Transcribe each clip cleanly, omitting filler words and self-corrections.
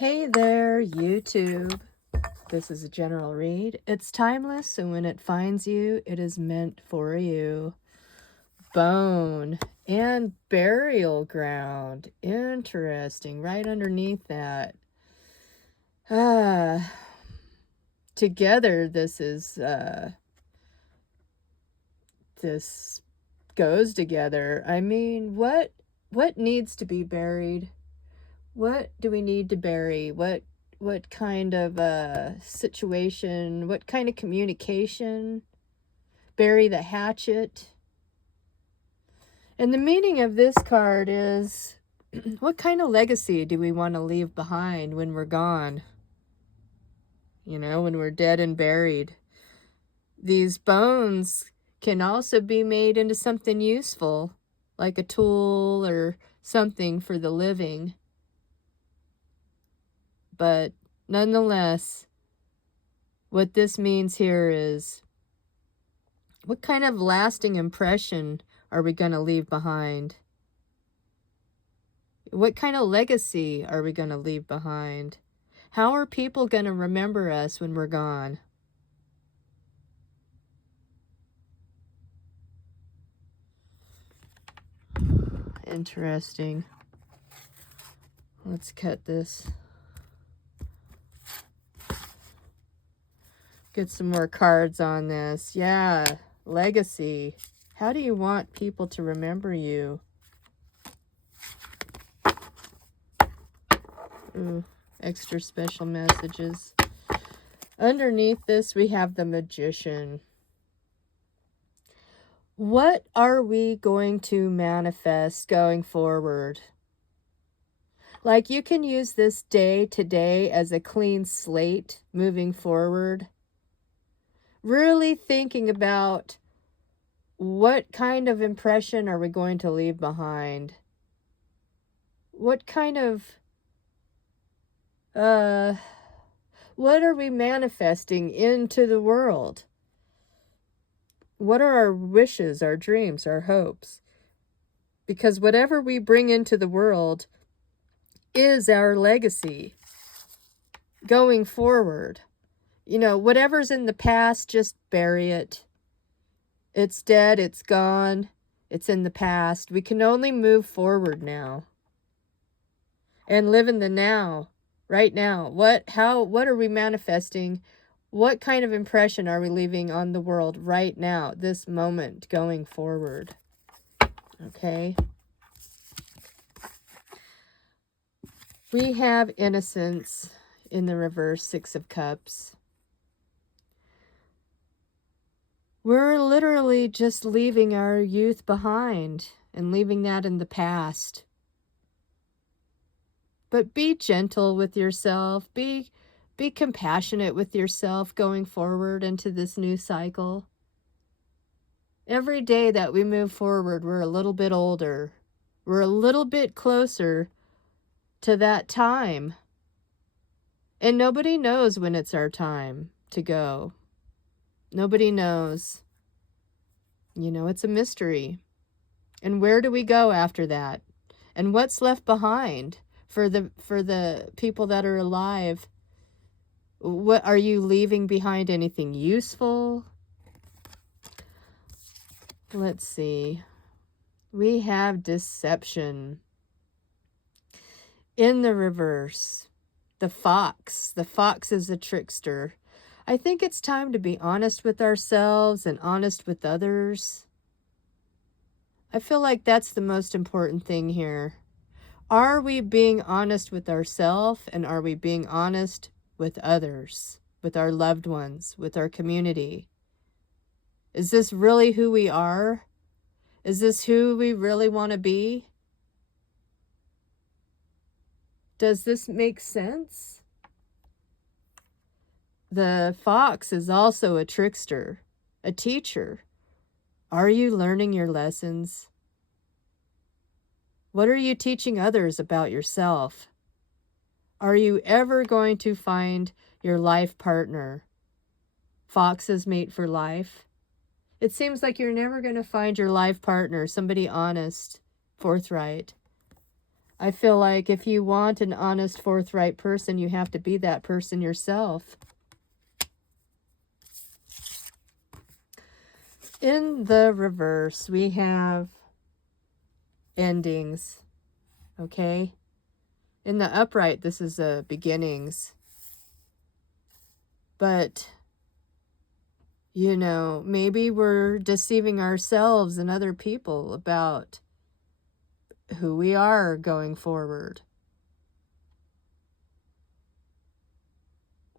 Hey there, YouTube. This is a general read. It's timeless, so when it finds you, it is meant for you. Bone and burial ground. Interesting. Right underneath that. Together, this goes together. I mean, what needs to be buried? What do we need to bury? What kind of situation? What kind of communication? Bury the hatchet. And the meaning of this card is what kind of legacy do we want to leave behind when we're gone? You know, when we're dead and buried. These bones can also be made into something useful, like a tool or something for the living. But nonetheless, what this means here is, what kind of lasting impression are we going to leave behind? What kind of legacy are we going to leave behind? How are people going to remember us when we're gone? Interesting. Let's cut this. Get some more cards on this. Yeah, legacy. How do you want people to remember you? Ooh, extra special messages. Underneath this, we have the Magician. What are we going to manifest going forward? Like, you can use this day today as a clean slate moving forward. Really thinking about what kind of impression are we going to leave behind? What kind of, what are we manifesting into the world? What are our wishes, our dreams, our hopes? Because whatever we bring into the world is our legacy going forward. You know, whatever's in the past, just bury it. It's dead, it's gone, it's in the past. We can only move forward now and live in the now, right now. What are we manifesting? What kind of impression are we leaving on the world right now, this moment, going forward? Okay. We have Innocence in the reverse, Six of Cups. We're literally just leaving our youth behind and leaving that in the past. But be gentle with yourself. Be compassionate with yourself going forward into this new cycle. Every day that we move forward, we're a little bit older. We're a little bit closer to that time. And nobody knows when it's our time to go. Nobody knows. You know, it's a mystery. And where do we go after that? And what's left behind for the people that are alive? What are you leaving behind? Anything useful? Let's see. We have Deception in the reverse. The Fox. The Fox is a trickster. I think it's time to be honest with ourselves and honest with others. I feel like that's the most important thing here. Are we being honest with ourselves, and are we being honest with others, with our loved ones, with our community? Is this really who we are? Is this who we really want to be? Does this make sense? The Fox is also a trickster, a teacher. Are you learning your lessons? What are you teaching others about yourself? Are you ever going to find your life partner? Foxes mate for life. It seems like you're never going to find your life partner, somebody honest, forthright. I feel like if you want an honest, forthright person, you have to be that person yourself. In the reverse, we have endings, okay? In the upright, this is beginnings. But, you know, maybe we're deceiving ourselves and other people about who we are going forward.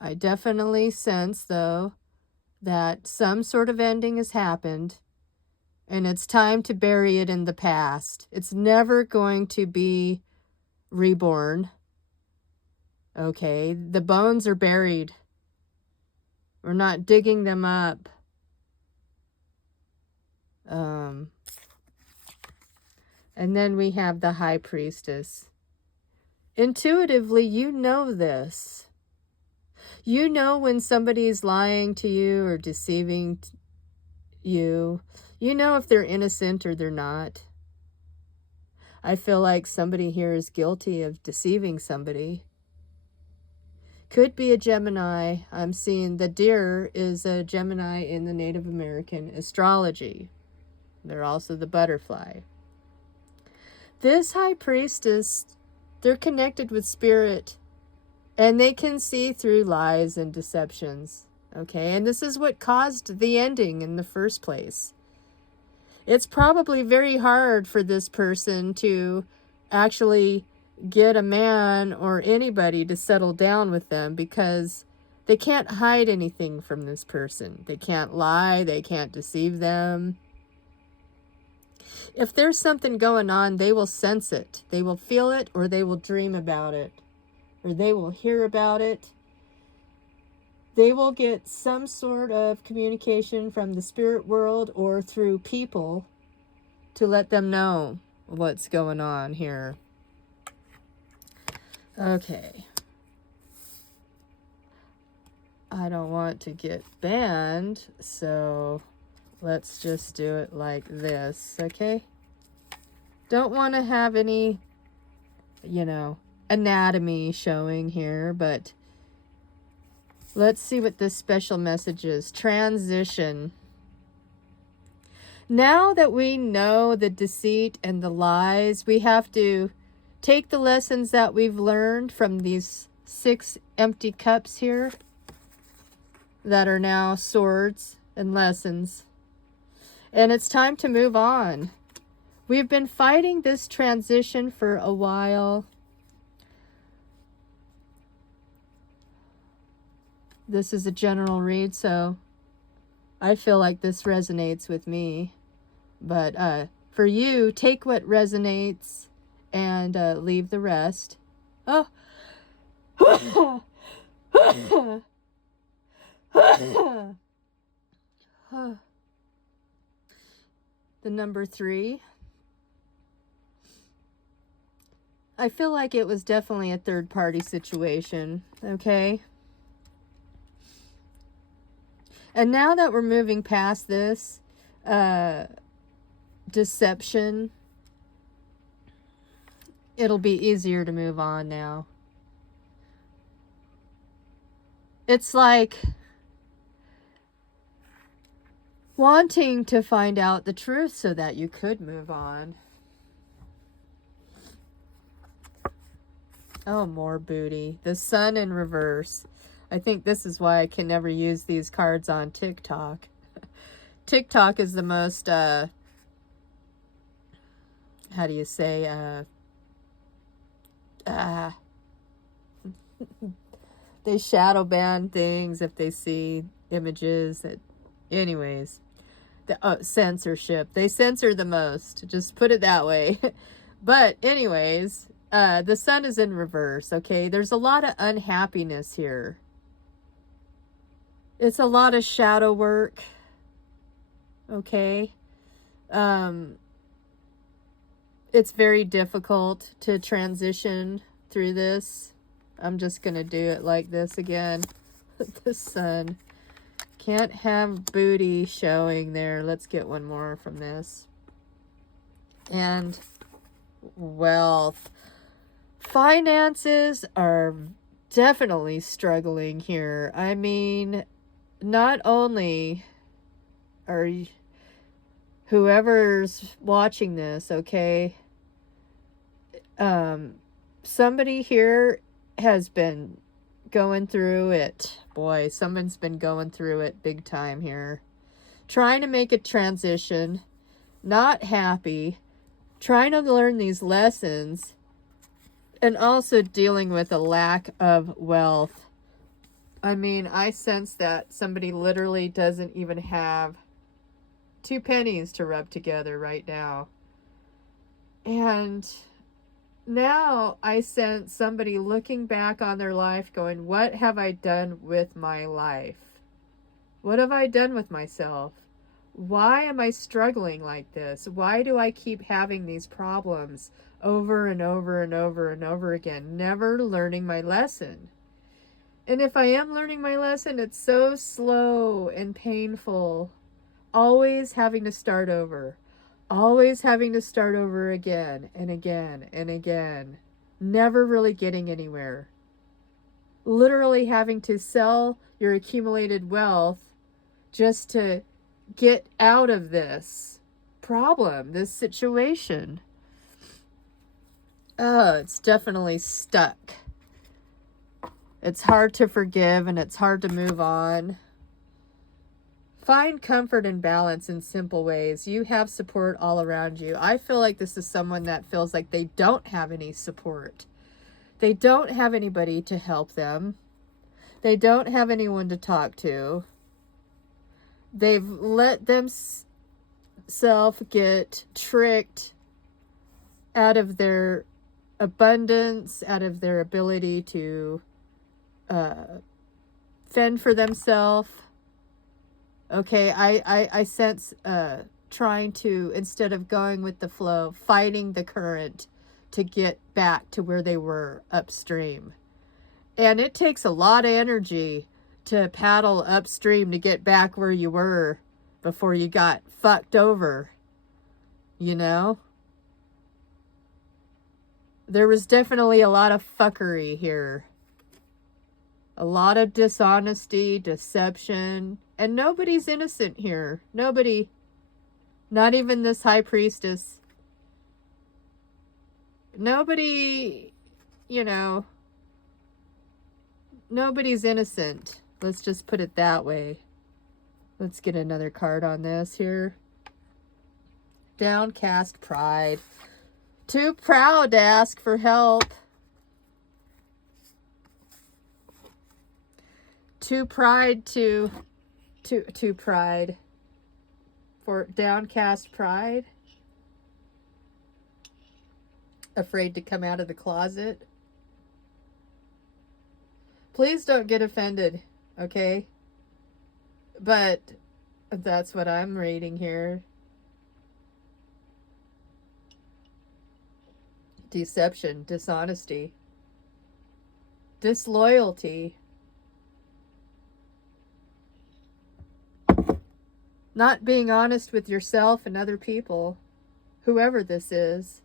I definitely sense, though, that some sort of ending has happened, and it's time to bury it in the past. It's never going to be reborn. Okay, the bones are buried. We're not digging them up. And then we have the High Priestess. Intuitively, you know this. You know when somebody's lying to you or deceiving you. You know if they're innocent or they're not. I feel like somebody here is guilty of deceiving somebody. Could be a Gemini. I'm seeing the deer is a Gemini in the Native American astrology. They're also the butterfly. This High Priestess, they're connected with spirit, and they can see through lies and deceptions. Okay, and this is what caused the ending in the first place. It's probably very hard for this person to actually get a man or anybody to settle down with them because they can't hide anything from this person. They can't lie. They can't deceive them. If there's something going on, they will sense it. They will feel it, or they will dream about it, or they will hear about it. They will get some sort of communication from the spirit world or through people to let them know what's going on here. Okay. I don't want to get banned, so let's just do it like this, okay? Don't want to have any, you know, anatomy showing here, but let's see what this special message is. Transition. Now that we know the deceit and the lies, we have to take the lessons that we've learned from these 6 empty cups here that are now swords and lessons. And it's time to move on. We've been fighting this transition for a while. This is a general read, so I feel like this resonates with me. But for you, take what resonates and leave the rest. Oh. The number 3. I feel like it was definitely a third-party situation, okay? And now that we're moving past this deception, it'll be easier to move on now. It's like wanting to find out the truth so that you could move on. Oh, more booty. The sun in reverse. I think this is why I can never use these cards on TikTok. TikTok is the most, how do you say, they shadow ban things if they see images that, anyways, the censorship. They censor the most, just put it that way. But anyways, the sun is in reverse, okay? There's a lot of unhappiness here. It's a lot of shadow work, okay? It's very difficult to transition through this. I'm just going to do it like this again. The sun. Can't have booty showing there. Let's get one more from this. And wealth. Finances are definitely struggling here. I mean, not only are whoever's watching this, okay, somebody here has been going through it. Boy, someone's been going through it big time here. Trying to make a transition, not happy, trying to learn these lessons, and also dealing with a lack of wealth. I mean, I sense that somebody literally doesn't even have 2 pennies to rub together right now. And now I sense somebody looking back on their life going, what have I done with my life? What have I done with myself? Why am I struggling like this? Why do I keep having these problems over and over and over and over again, never learning my lesson? And if I am learning my lesson, it's so slow and painful. Always having to start over. Always having to start over again and again and again. Never really getting anywhere. Literally having to sell your accumulated wealth just to get out of this problem, this situation. Oh, it's definitely stuck. It's hard to forgive and it's hard to move on. Find comfort and balance in simple ways. You have support all around you. I feel like this is someone that feels like they don't have any support. They don't have anybody to help them. They don't have anyone to talk to. They've let themselves get tricked out of their abundance, out of their ability to fend for themselves. Okay, I sense trying to, instead of going with the flow, fighting the current to get back to where they were upstream. And it takes a lot of energy to paddle upstream to get back where you were before you got fucked over, you know? There was definitely a lot of fuckery here. A lot of dishonesty, deception, and nobody's innocent here. Nobody. Not even this high priestess. Nobody, you know, nobody's innocent. Let's just put it that way. Let's get another card on this here. Downcast pride. Too proud to ask for help. Too pride for downcast pride. Afraid to come out of the closet. Please don't get offended, okay? But that's what I'm reading here. Deception, dishonesty, disloyalty. Not being honest with yourself and other people, whoever this is.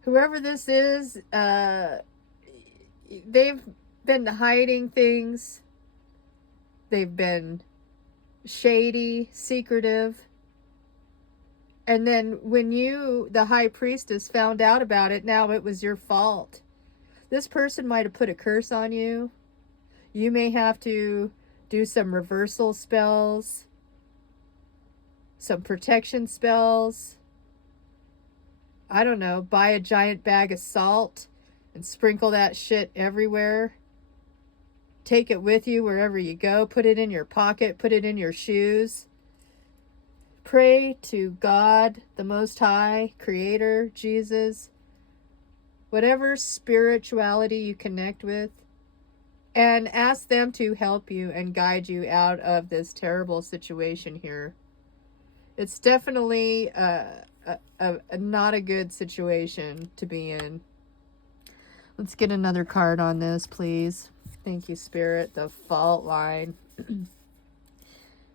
Whoever this is, they've been hiding things. They've been shady, secretive. And then when you, the high priestess, found out about it, now it was your fault. This person might have put a curse on you. You may have to do some reversal spells, some protection spells. I don't know, buy a giant bag of salt and sprinkle that shit everywhere. Take it with you wherever you go. Put it in your pocket. Put it in your shoes. Pray to God, the Most High, Creator, Jesus, whatever spirituality you connect with, and ask them to help you and guide you out of this terrible situation here. It's definitely not a good situation to be in. Let's get another card on this, please. Thank you, Spirit. The fault line.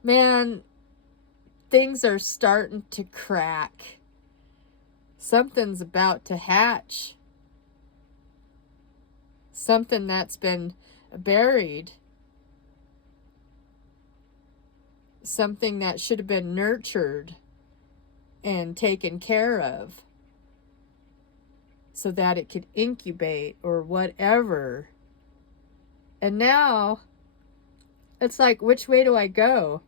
Man, things are starting to crack. Something's about to hatch. something that's been buried, something that should have been nurtured and taken care of so that it could incubate or whatever. And now it's like, which way do I go?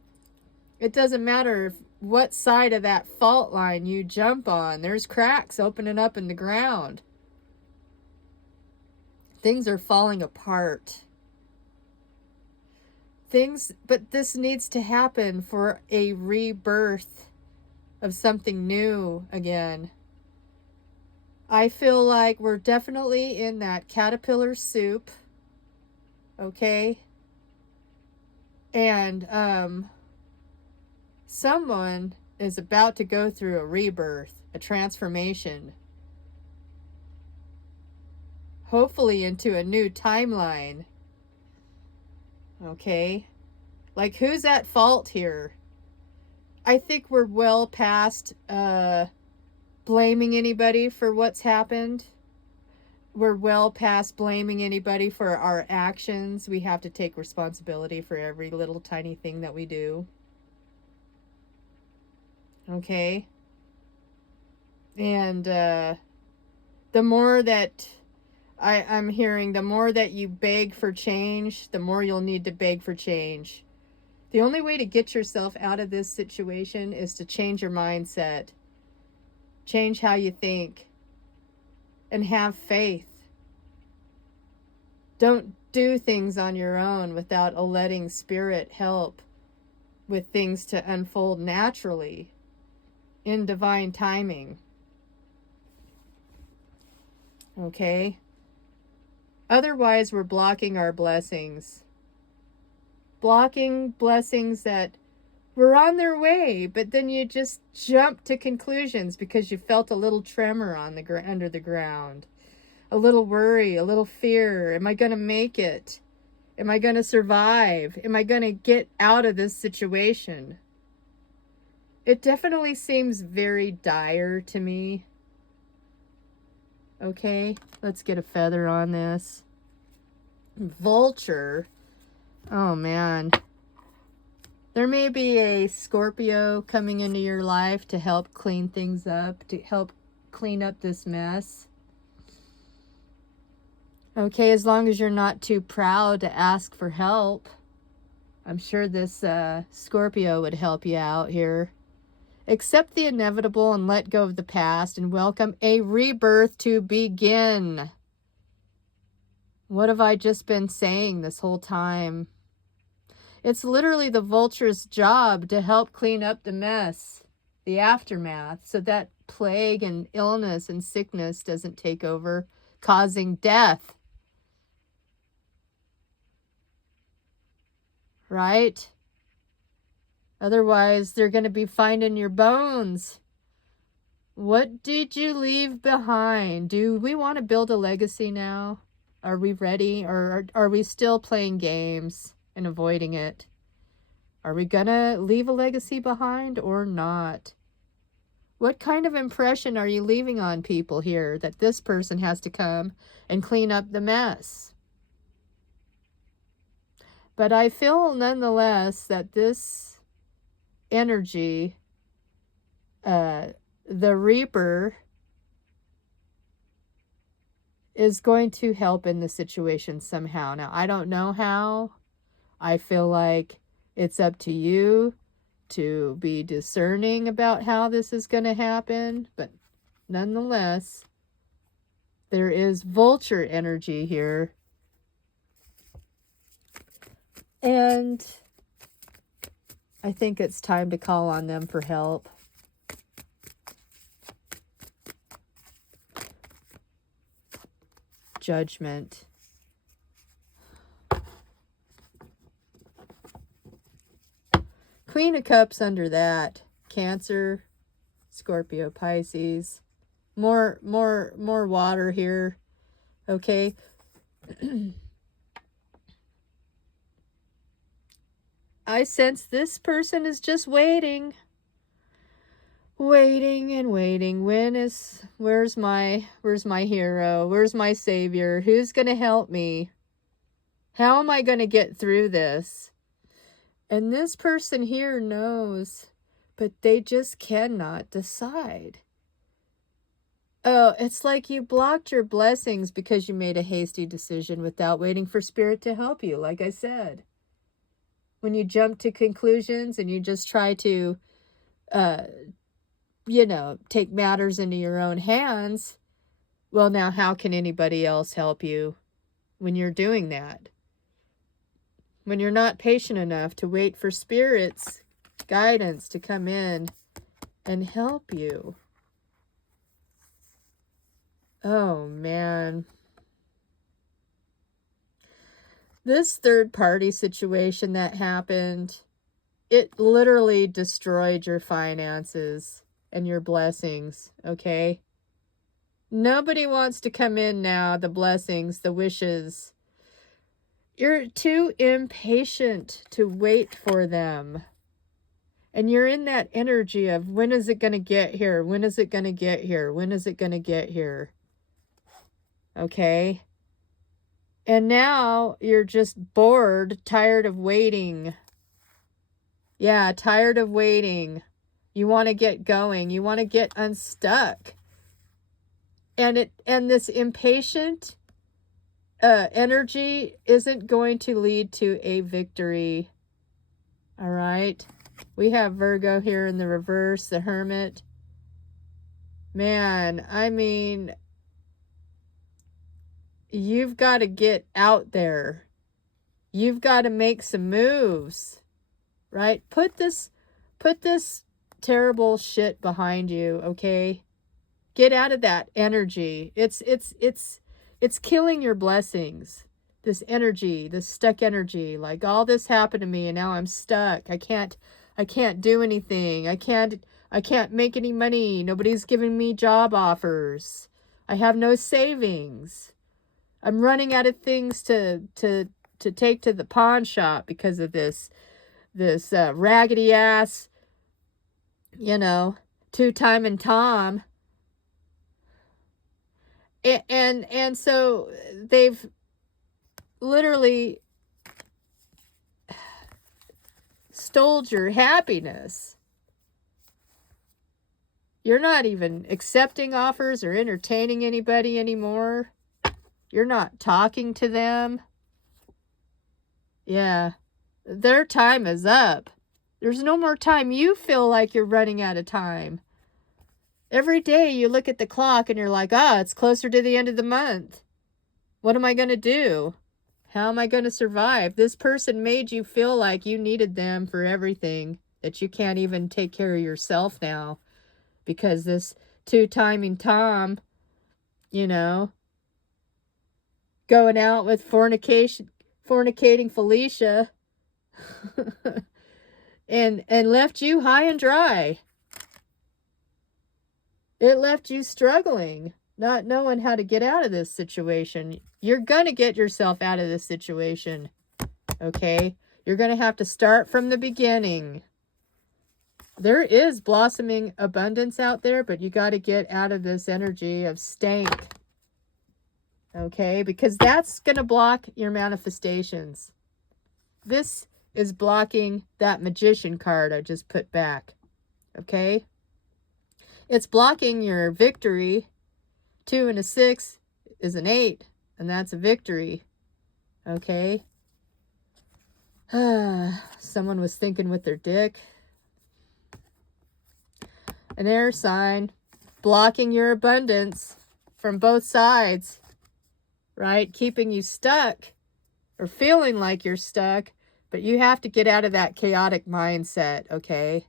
It doesn't matter what side of that fault line you jump on. There's cracks opening up in the ground. Things are falling apart. But this needs to happen for a rebirth of something new again. I feel like we're definitely in that caterpillar soup. Okay? And someone is about to go through a rebirth, a transformation. Hopefully into a new timeline. Okay? Like, who's at fault here? I think we're well past blaming anybody for what's happened. We're well past blaming anybody for our actions. We have to take responsibility for every little tiny thing that we do. Okay? And the more that I'm hearing, the more that you beg for change, the more you'll need to beg for change. The only way to get yourself out of this situation is to change your mindset. Change how you think. And have faith. Don't do things on your own without letting Spirit help with things to unfold naturally in divine timing. Okay? Otherwise, we're blocking our blessings. Blocking blessings that were on their way, but then you just jump to conclusions because you felt a little tremor on the under the ground. A little worry, a little fear. Am I going to make it? Am I going to survive? Am I going to get out of this situation? It definitely seems very dire to me. Okay, let's get a feather on this. Vulture. Oh, man. There may be a Scorpio coming into your life to help clean things up, to help clean up this mess. Okay, as long as you're not too proud to ask for help. I'm sure this Scorpio would help you out here. Accept the inevitable and let go of the past and welcome a rebirth to begin. What have I just been saying this whole time? It's literally the vulture's job to help clean up the mess, the aftermath, so that plague and illness and sickness doesn't take over, causing death. Right? Otherwise, they're going to be finding your bones. What did you leave behind? Do we want to build a legacy now? Are we ready? Or are we still playing games and avoiding it? Are we going to leave a legacy behind or not? What kind of impression are you leaving on people here that this person has to come and clean up the mess? But I feel nonetheless that this energy, the Reaper, is going to help in the situation somehow. Now, I don't know how. I feel like it's up to you to be discerning about how this is going to happen. But nonetheless, there is vulture energy here. And I think it's time to call on them for help. Judgment. Queen of Cups under that. Cancer, Scorpio, Pisces. More water here. Okay. I sense this person is just waiting waiting and waiting. Where's my hero? Where's my savior? Who's going to help me? How am I going to get through this? And this person here knows, but they just cannot decide. Oh, it's like you blocked your blessings because you made a hasty decision without waiting for Spirit to help you, like I said. When you jump to conclusions and you just try to, take matters into your own hands, well, now how can anybody else help you when you're doing that? When you're not patient enough to wait for Spirit's guidance to come in and help you. Oh, man. This third-party situation that happened, it literally destroyed your finances and your blessings, okay? Nobody wants to come in now, the blessings, the wishes. You're too impatient to wait for them. And you're in that energy of, when is it going to get here? When is it going to get here? When is it going to get here? Okay? And now you're just bored, tired of waiting. Yeah, tired of waiting. You want to get going. You want to get unstuck. And this impatient energy isn't going to lead to a victory. All right? We have Virgo here in the reverse, the Hermit. Man, I mean, you've got to get out there. You've got to make some moves, right? Put this terrible shit behind you, okay? Get out of that energy. It's killing your blessings. This energy, this stuck energy, like all this happened to me and now I'm stuck. I can't do anything. I can't make any money. Nobody's giving me job offers. I have no savings. I'm running out of things to take to the pawn shop because of this raggedy ass, two-timing Tom. And so they've literally stole your happiness. You're not even accepting offers or entertaining anybody anymore. You're not talking to them. Yeah, their time is up. There's no more time. You feel like you're running out of time. Every day you look at the clock and you're like, it's closer to the end of the month. What am I going to do? How am I going to survive? This person made you feel like you needed them for everything, that you can't even take care of yourself now because this two-timing Tom, going out with fornicating Felicia and left you high and dry. It left you struggling, not knowing how to get out of this situation. You're going to get yourself out of this situation, okay? You're going to have to start from the beginning. There is blossoming abundance out there, but you got to get out of this energy of stank, okay? Because that's going to block your manifestations. This is blocking that Magician card I just put back, okay? It's blocking your victory. 2 and a 6 is an 8, and that's a victory. Okay? Someone was thinking with their dick. An air sign, blocking your abundance from both sides, right? Keeping you stuck or feeling like you're stuck, but you have to get out of that chaotic mindset, okay?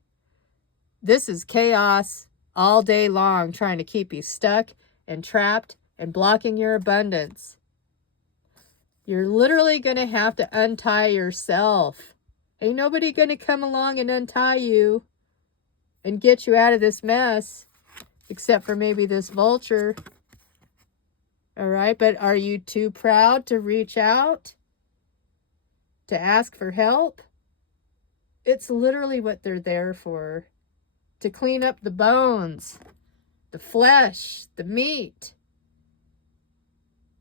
This is chaos all day long, trying to keep you stuck and trapped and blocking your abundance. You're literally going to have to untie yourself. Ain't nobody going to come along and untie you and get you out of this mess, except for maybe this vulture. All right, but are you too proud to reach out, to ask for help? It's literally what they're there for. to clean up the bones, the flesh, the meat.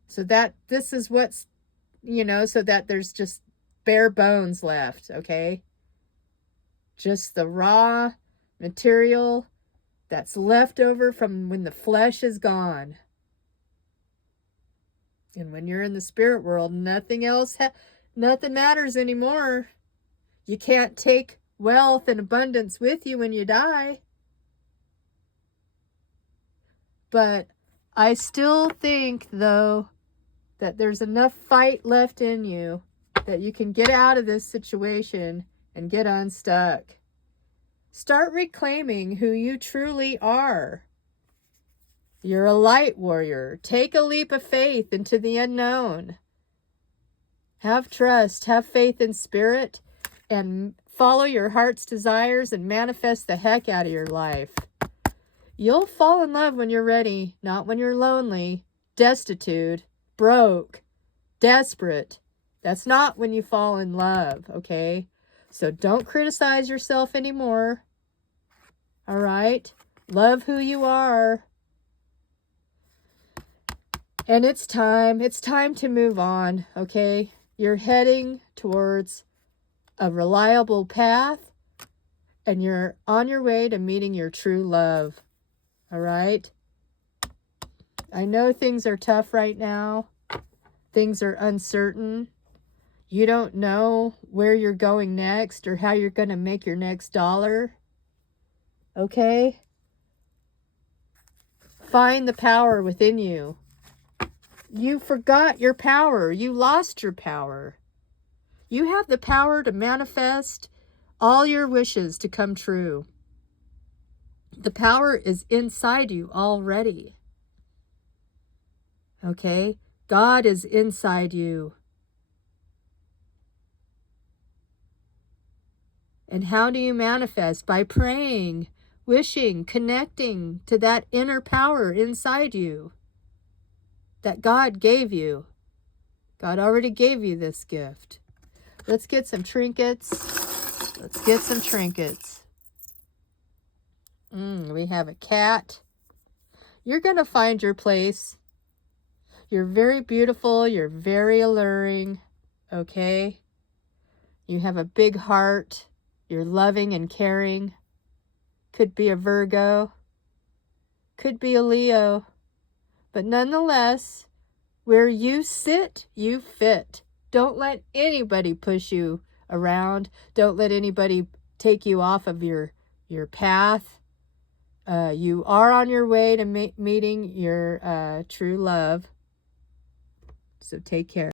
So that this is what's, so that there's just bare bones left, okay? Just the raw material that's left over from when the flesh is gone. And when you're in the spirit world, nothing matters anymore. You can't take wealth and abundance with you when you die. But I still think, though, that there's enough fight left in you that you can get out of this situation and get unstuck. Start reclaiming who you truly are. You're a light warrior. Take a leap of faith into the unknown. Have trust, have faith in spirit, and follow your heart's desires and manifest the heck out of your life. You'll fall in love when you're ready, not when you're lonely, destitute, broke, desperate. That's not when you fall in love, okay? So don't criticize yourself anymore. All right? Love who you are. And it's time to move on, okay? You're heading towards a reliable path, and you're on your way to meeting your true love, all right? I know things are tough right now. Things are uncertain. You don't know where you're going next or how you're going to make your next dollar, okay? Find the power within you. You forgot your power. You lost your power. You have the power to manifest all your wishes to come true. The power is inside you already. Okay? God is inside you. And how do you manifest? By praying, wishing, connecting to that inner power inside you that God gave you. God already gave you this gift. Let's get some trinkets. Let's get some trinkets. We have a cat. You're going to find your place. You're very beautiful. You're very alluring. Okay? You have a big heart. You're loving and caring. Could be a Virgo. Could be a Leo. But nonetheless, where you sit, you fit. Don't let anybody push you around. Don't let anybody take you off of your path. You are on your way to meeting your true love. So take care.